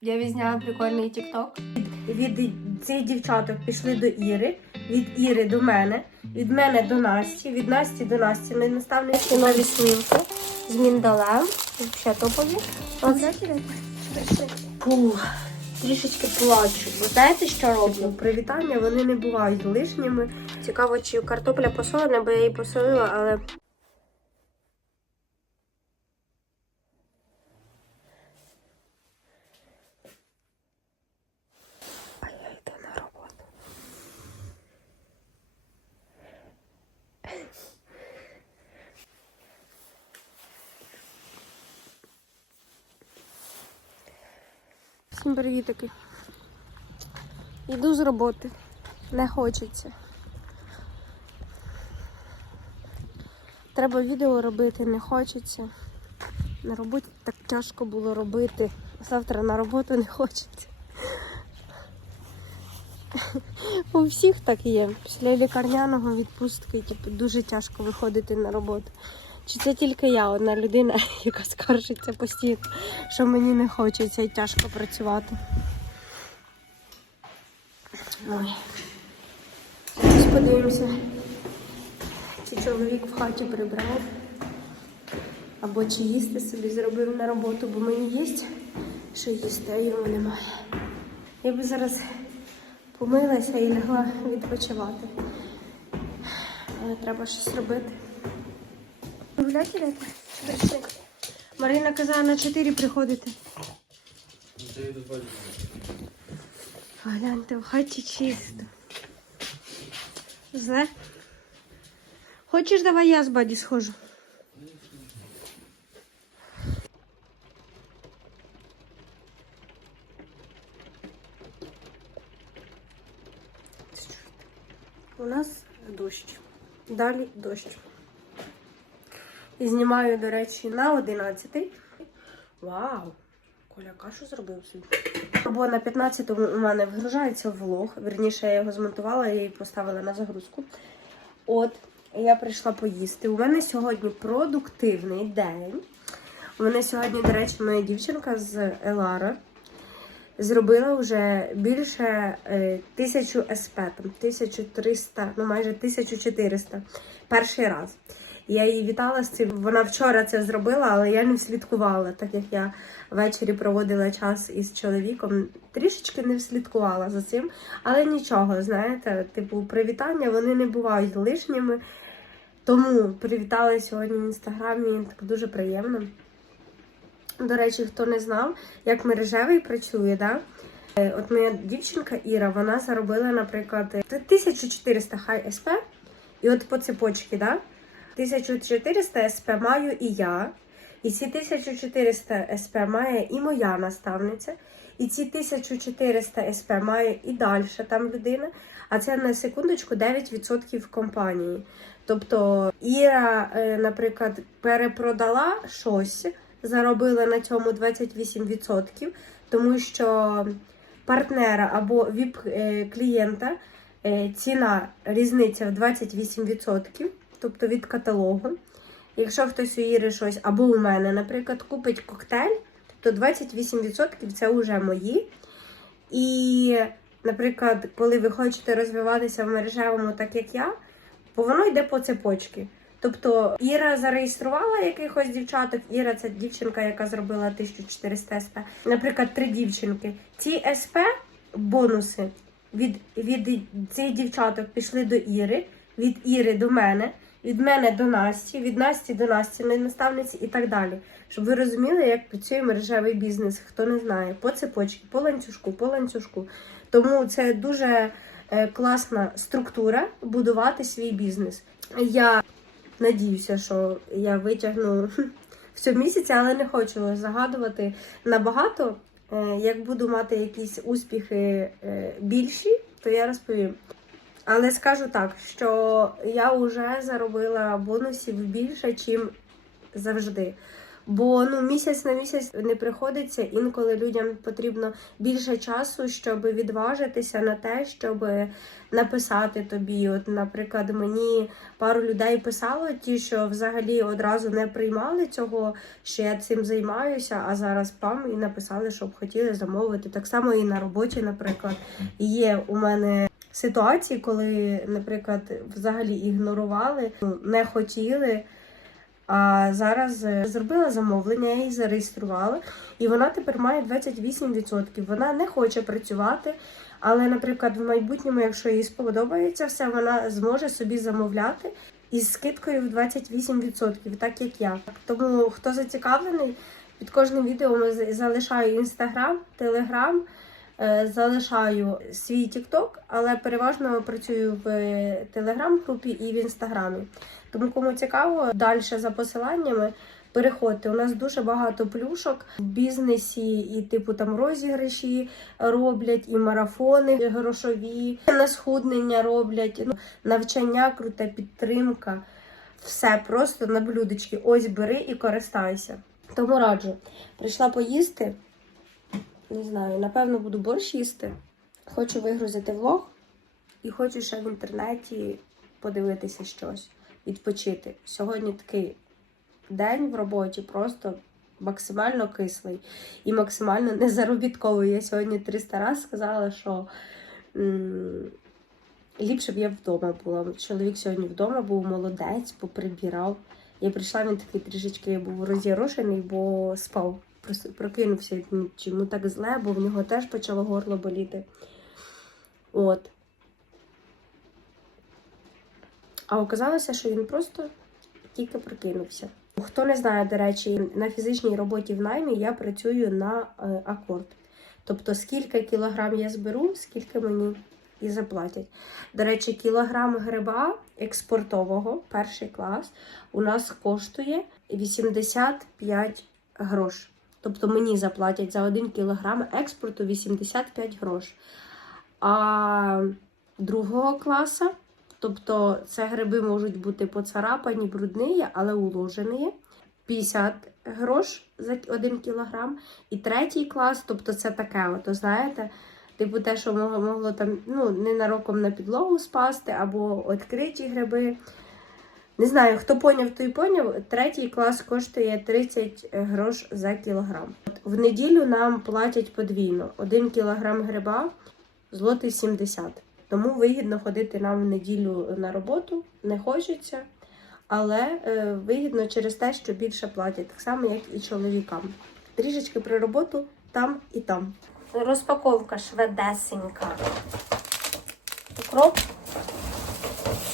Я відзняла прикольний тікток. Від цих дівчаток пішли до Іри, від Іри до мене, від мене до Насті, від Насті до Насті. Ми наставниці Нові смінки з міндалем. Взагалі топові. Трішечки плачу. Бо знаєте, що роблю? привітання вони не бувають лишніми. Цікаво, чи картопля посолена, бо я її посолила, але. Всім привітики. Йду з роботи. Не хочеться. Треба відео робити, не хочеться. На роботі так тяжко було робити. Завтра на роботу не хочеться. У всіх так є. Після лікарняного відпустки типу, дуже тяжко виходити на роботу. Чи це тільки я, одна людина, яка скаржиться постійно, що мені не хочеться і тяжко працювати. Ой. Зараз подивимося, чи чоловік в хаті прибрав. Або чи їсти собі зробив на роботу, бо мені їсть, що їсти, а йому немає. Я би зараз помилася і лягла відпочивати. Але треба щось робити. Гуляти йдете? Марина казала на 4 приходити. Гляньте, в хаті чисто. Зле? Хочеш, давай я з баді схожу? У нас дощ. Далі дощ. І знімаю, до речі, на 11. Вау! Коля кашу зробив собі. Бо на 15-му у мене вгружається влог. Верніше, я його змонтувала, її поставила на загрузку. От, я прийшла поїсти. У мене сьогодні продуктивний день. У мене сьогодні, до речі, моя дівчинка з Елара зробила вже більше е, тисячу СП, там 1300, ну майже 1400 перший раз. Я її вітала з цим. Вона вчора це зробила, але я не вслідкувала, так як я ввечері проводила час із чоловіком. Трішечки не вслідкувала за цим, але нічого, знаєте, типу, привітання вони не бувають лишніми. Тому привітали сьогодні в інстаграмі, так дуже приємно. До речі, хто не знав, як мережевий працює, да? Е, От моя дівчинка Іра, вона заробила, наприклад, 1400 хай СП, і от по цепочці, да? 1400 СП маю і я. І ці 1400 СП має і моя наставниця. І ці 1400 СП має і далі там людина. А це на секундочку 9% компанії. Тобто Іра, е, наприклад, перепродала щось, заробила на цьому 28%, тому що партнера або ВІП-клієнта е, ціна різниця в 28%, тобто від каталогу. Якщо хтось у Іри щось, або у мене, наприклад, купить коктейль, то 28% це вже мої. І, наприклад, коли ви хочете розвиватися в мережевому, так як я, бо воно йде по цепочці. Тобто Іра зареєструвала якихось дівчаток. Іра це дівчинка, яка зробила 1400 СП. Наприклад, три дівчинки. Ці СП бонуси від, від цих дівчаток пішли до Іри, від Іри до мене, від мене до Насті, від Насті до Насті, наставниці і так далі. Щоб ви розуміли, як працює мережевий бізнес, хто не знає, по цепочці, по ланцюжку, по ланцюжку. Тому це дуже е, класна структура будувати свій бізнес. Я надіюся, що я витягну в цьому місяці, але не хочу загадувати набагато. Е, Як буду мати якісь успіхи е, більші, то я розповім. Але скажу так, що я вже заробила бонусів більше, ніж завжди. Бо ну місяць на місяць не приходиться. Інколи людям потрібно більше часу, щоб відважитися на те, щоб написати тобі. От, наприклад, мені пару людей писало, ті, що взагалі одразу не приймали цього, що я цим займаюся, а зараз пам і написали, щоб хотіли замовити. Так само і на роботі, наприклад, є у мене. Ситуації, коли, наприклад, взагалі ігнорували, ну, не хотіли. А зараз е, зробила замовлення, я її зареєструвала, і вона тепер має 28%. Вона не хоче працювати, але, наприклад, в майбутньому, якщо їй сподобається все, вона зможе собі замовляти із скидкою в 28%, так як я. Тому хто зацікавлений, під кожним відео ми залишаю інстаграм, телеграм. Е, Залишаю свій TikTok, але переважно працюю в телеграм-групі і в інстаграмі. Тому кому цікаво, далі за посиланнями переходьте. У нас дуже багато плюшок в бізнесі, і типу там розіграші роблять, і марафони і грошові, на схуднення роблять, ну, навчання, крута підтримка. Все просто на блюдечки. Ось бери і користайся. Тому раджу. Прийшла поїсти. Не знаю, напевно, буду борщ їсти. Хочу вигрузити влог і хочу ще в інтернеті подивитися щось, відпочити. Сьогодні такий день в роботі просто максимально кислий і максимально незаробітковий. Я сьогодні 300 разів сказала, що м- ліпше б я вдома була. Чоловік сьогодні вдома був молодець, поприбирав. Я прийшла, він такий трішечки був роз'єрошений, бо спав. Прокинувся від. Йому так зле, бо в нього теж почало горло боліти. От. А оказалося, що він просто тільки прокинувся. Хто не знає, до речі, на фізичній роботі в наймі я працюю на е, акорд. Тобто, скільки кілограм я зберу, скільки мені і заплатять. До речі, кілограм гриба експортового, перший клас, у нас коштує 85 грош. Тобто мені заплатять за 1 кілограм експорту 85 грош. А другого класу, тобто це гриби можуть бути поцарапані, брудні, але уложені. 50 грош за 1 кілограм. І третій клас, тобто це таке, от, знаєте, типу те, що могло, могло там ну, ненароком на підлогу спасти, або відкриті гриби. Не знаю, хто поняв, той поняв. Третій клас коштує 30 грош за кілограм. В неділю нам платять подвійно. 1 кілограм гриба злотий 70. Тому вигідно ходити нам в неділю на роботу, не хочеться, але е, вигідно через те, що більше платять, так само, як і чоловікам. Трішечки про роботу там і там. Розпаковка шведесенька. Укроп.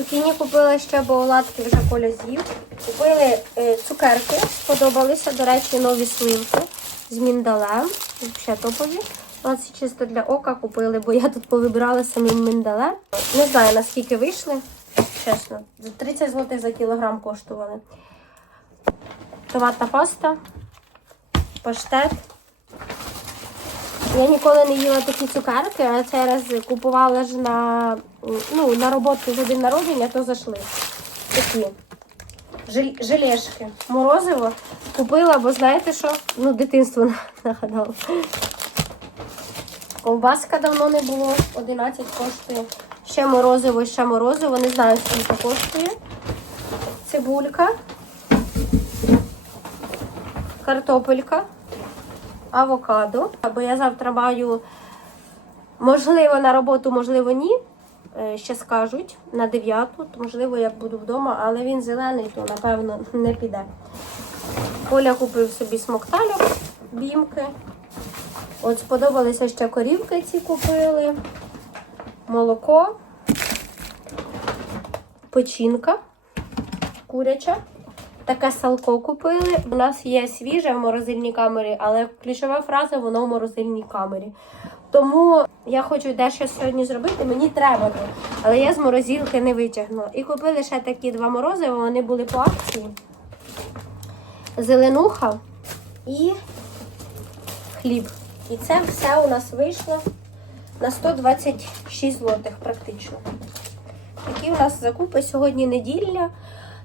Цукіні купила ще, бо оладки вже Коля з'їв. Купили е, цукерки, сподобалися, до речі, нові сливки з міндалем. Ще топові. Оці чисто для ока купили, бо я тут повибирала самим миндалем. Не знаю, наскільки вийшли. Чесно, за 30 злотих за кілограм коштували. Томатна паста, паштет. Я ніколи не їла такі цукерки, а цей купувала ж на, ну, на роботу за день народження, то зайшли. Такі желешки. Морозиво купила, бо знаєте що? Ну, дитинство нагадало. Ковбаска давно не було, 11 коштує. Ще морозиво, ще морозиво, не знаю, скільки коштує. Цибулька, картопелька, авокадо. Бо я завтра маю, можливо, на роботу, можливо, ні. Е, Ще скажуть на 9, то можливо, я буду вдома, але він зелений, то напевно не піде. Коля купив собі смоктальок, бімки. От сподобалися ще корівки ці купили, молоко, печінка куряча. Таке салко купили. У нас є свіже в морозильній камері, але ключова фраза воно в морозильній камері. Тому я хочу дещо сьогодні зробити, мені треба то, але я з морозилки не витягнула. І купили ще такі два морозива, вони були по акції. Зеленуха і хліб. І це все у нас вийшло на 126 злотих практично. Такі у нас закупи сьогодні неділя.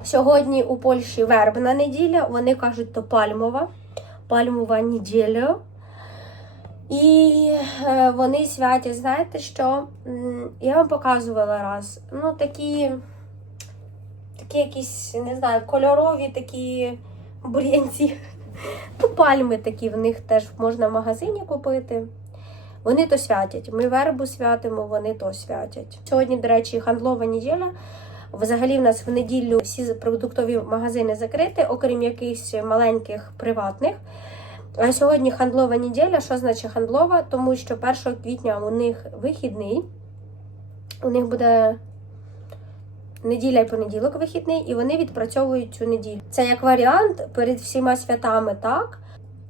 Сьогодні у Польщі вербна неділя, вони кажуть, то пальмова, пальмова неділя. І е, вони святять, знаєте що? Я вам показувала раз. Ну, такі, такі якісь, не знаю, кольорові такі бур'янці. Ну, пальми такі, в них теж можна в магазині купити. Вони то святять. Ми вербу святимо, вони то святять. Сьогодні, до речі, хандлова неділя. Взагалі, в нас в неділю всі продуктові магазини закриті, окрім якихось маленьких приватних. А сьогодні хандлова неділя. Що значить хандлова? Тому що 1 квітня у них вихідний. У них буде неділя і понеділок вихідний, і вони відпрацьовують цю неділю. Це як варіант перед всіма святами, так?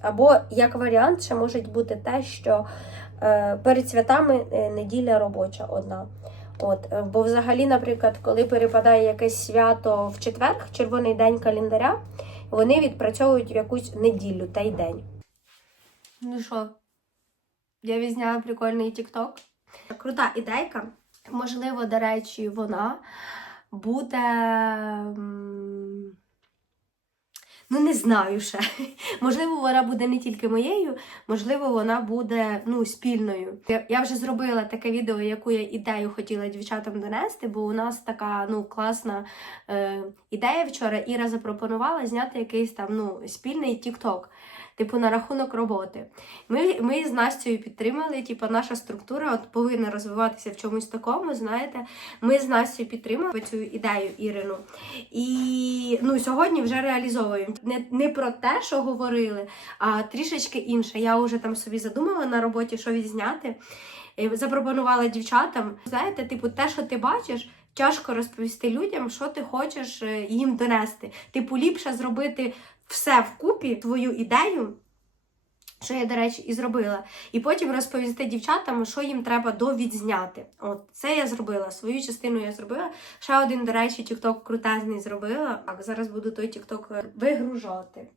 Або як варіант, ще може бути те, що е, перед святами е, неділя робоча одна. От, е, бо взагалі, наприклад, коли перепадає якесь свято в четвер, червоний день календаря, вони відпрацьовують якусь неділю та й день. Ну що, я візняла прикольний тікток. Крута ідейка. Можливо, до речі, вона буде. Ну, не знаю ще. Можливо, вона буде не тільки моєю, можливо, вона буде ну, спільною. Я вже зробила таке відео, яку я ідею хотіла дівчатам донести, бо у нас така ну, класна е, ідея вчора. Іра запропонувала зняти якийсь там ну, спільний тікток. Типу на рахунок роботи. Ми, ми з Настю підтримали, типу, наша структура от повинна розвиватися в чомусь такому. Знаєте, ми з Настю підтримали цю ідею Ірину. І ну, сьогодні вже реалізовуємо. Не, не про те, що говорили, а трішечки інше. Я вже там собі задумала на роботі, що відзняти. Е, Запропонувала дівчатам. Знаєте, типу, те, що ти бачиш. Тяжко розповісти людям, що ти хочеш е, їм донести. Типу, ліпше зробити все вкупі, твою ідею, що я, до речі, і зробила. І потім розповісти дівчатам, що їм треба довідзняти. От це я зробила. Свою частину я зробила. Ще один, до речі, тікток крутезний зробила. Так, зараз буду той тікток вигружати.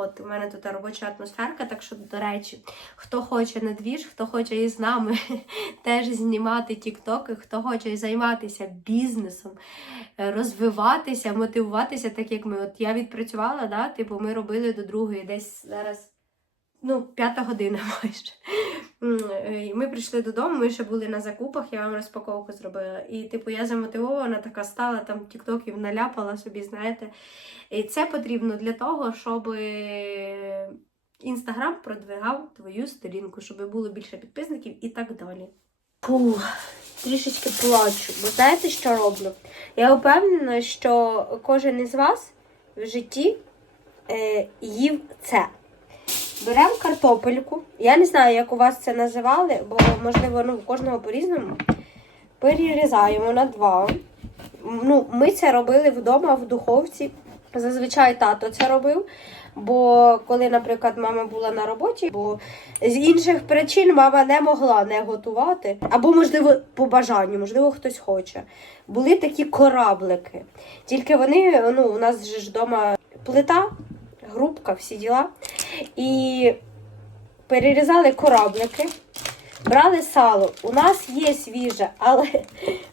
От у мене тут робоча атмосферка, так що, до речі, хто хоче на двіж, хто хоче із нами теж знімати тіктоки, хто хоче займатися бізнесом, е, розвиватися, мотивуватися, так як ми. От я відпрацювала, да, типу, ми робили до другої, десь зараз. Ну, п'ята година майже. Е, Ми прийшли додому, ми ще були на закупах, я вам розпаковку зробила. І, типу, я замотивована така стала, там тіктоків наляпала собі, знаєте. І це потрібно для того, щоб Інстаграм продвигав твою сторінку, щоб було більше підписників і так далі. Фу, трішечки плачу, бо знаєте, що роблю? Я впевнена, що кожен із вас в житті е, їв це. Беремо картопельку. Я не знаю, як у вас це називали, бо, можливо, ну, кожного по-різному. Перерізаємо на два. Ну, ми це робили вдома в духовці. Зазвичай тато це робив. Бо коли, наприклад, мама була на роботі, бо з інших причин мама не могла не готувати, або, можливо, по бажанню, можливо, хтось хоче. Були такі кораблики. Тільки вони, ну, у нас же ж вдома плита, грубка, всі діла. І перерізали кораблики, брали сало. У нас є свіже, але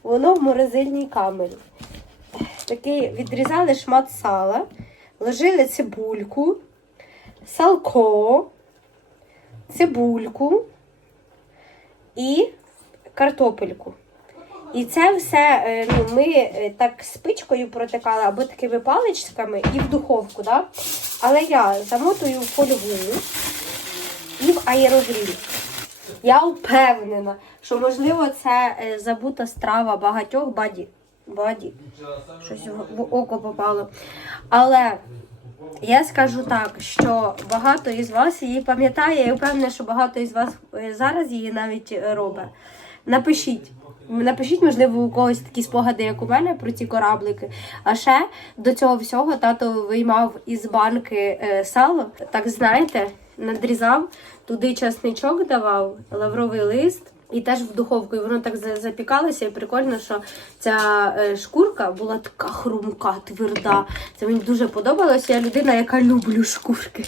воно в морозильній камері. Такий відрізали шмат сала, ложили цибульку, салко, цибульку і картопельку. І це все е, ну, ми е, так спичкою протикали або такими паличками і в духовку. Да? Але я замотую в фольгу і в аерогріль. Я впевнена, що можливо це е, забута страва багатьох баді. Баді. Щось в- в око попало. Але я скажу так, що багато із вас її пам'ятає, я впевнена, що багато із вас е, зараз її навіть е, робить. Напишіть. Напишіть, можливо, у когось такі спогади, як у мене, про ці кораблики. А ще до цього всього тато виймав із банки е, сало, так знаєте, надрізав, туди часничок давав, лавровий лист. І теж в духовку, і воно так запікалося, і прикольно, що ця е, шкурка була така хрумка, тверда. Це мені дуже подобалося. Я людина, яка люблю шкурки.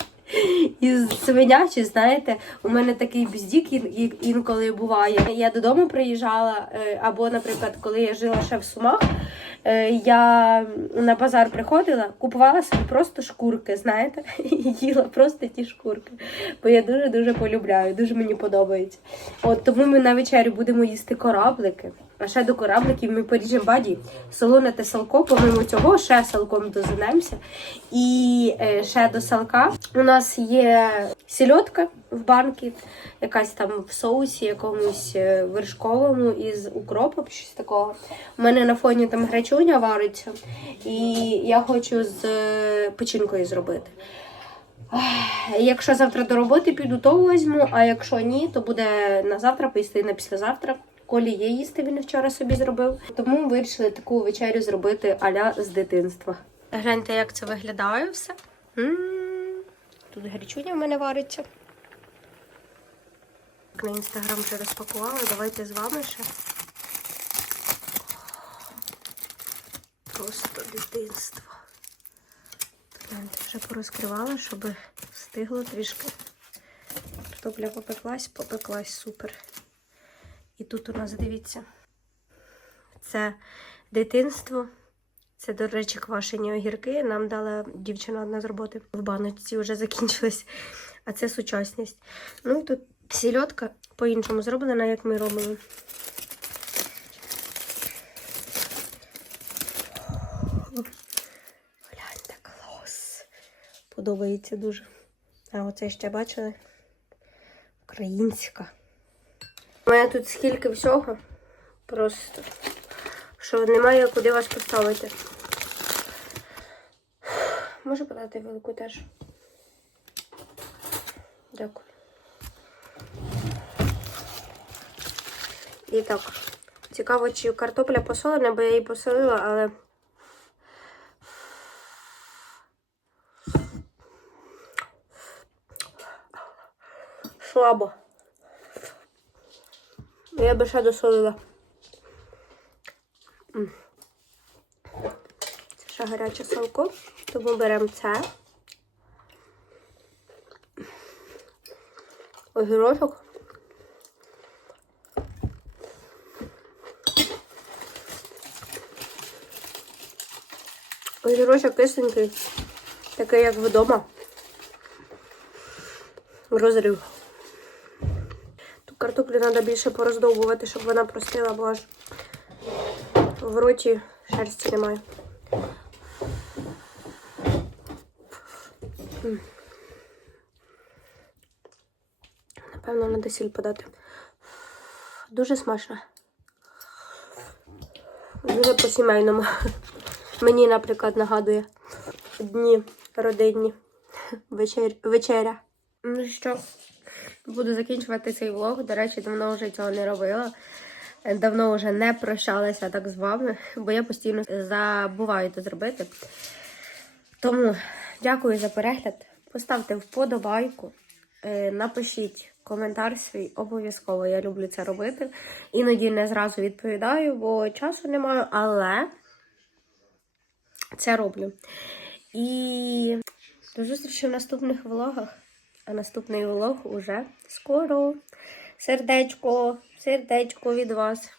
І свинячі, знаєте, у мене такий бздік ін- ін- інколи буває. Я додому приїжджала, е, або, наприклад, коли я жила ще в Сумах, я на базар приходила, купувала собі просто шкурки, знаєте, і їла просто ті шкурки. Бо я дуже-дуже полюбляю, дуже мені подобається. От тому ми на вечері будемо їсти кораблики. А ще до корабликів ми поріжемо баді, солоне те салко, помимо цього, ще салком дозинемося. І е, ще до салка у нас є сільотка в банки, якась там в соусі якомусь е, вершковому із укропом, щось такого. У мене на фоні там гречуня вариться, і я хочу з е, печінкою зробити. Якщо завтра до роботи піду, то візьму, а якщо ні, то буде на завтра поїсти на післязавтра. Колі є їсти, він вчора собі зробив. Тому вирішили таку вечерю зробити аля з дитинства. Гляньте, як це виглядає все. М, Тут гарячуня в мене вариться. На інстаграм вже розпакувала. Давайте з вами ще. Просто дитинство. Вже порозкривала, щоб встигло трішки. Картопля попеклась, попеклась супер. І тут у нас, дивіться, це дитинство. Це, до речі, квашені огірки. Нам дала дівчина одна з роботи в баночці, вже закінчилась. А це сучасність. Ну і тут сільотка по-іншому зроблена, як ми робили. Гляньте, клас. Подобається дуже. А оце ще бачили? Українська. У мене тут скільки всього. Просто. Що немає куди вас поставити. Можу подати велику теж. Дякую. І так. Цікаво, чи картопля посолена, бо я її посолила, але. Слабо. Я би ще досолила. Це ще гаряче салко, тому беремо це. Огірочок. Огірочок кисленький, такий як вдома. Розрив. Тут картоплю треба більше пороздовбувати, щоб вона простила, бо аж в роті шерсті немає. Напевно, треба сіль подати. Дуже смачно. Дуже по-сімейному. Мені, наприклад, нагадує дні родинні. Вечер... Вечеря. Ну що, буду закінчувати цей влог. До речі, давно вже цього не робила. Давно вже не прощалася так з вами, бо я постійно забуваю це зробити. Тому дякую за перегляд. Поставте вподобайку, е, напишіть коментар свій обов'язково. Я люблю це робити. Іноді не зразу відповідаю, бо часу немає, але це роблю. І до зустрічі в наступних влогах. А наступний влог уже скоро. Сердечко, сердечко від вас.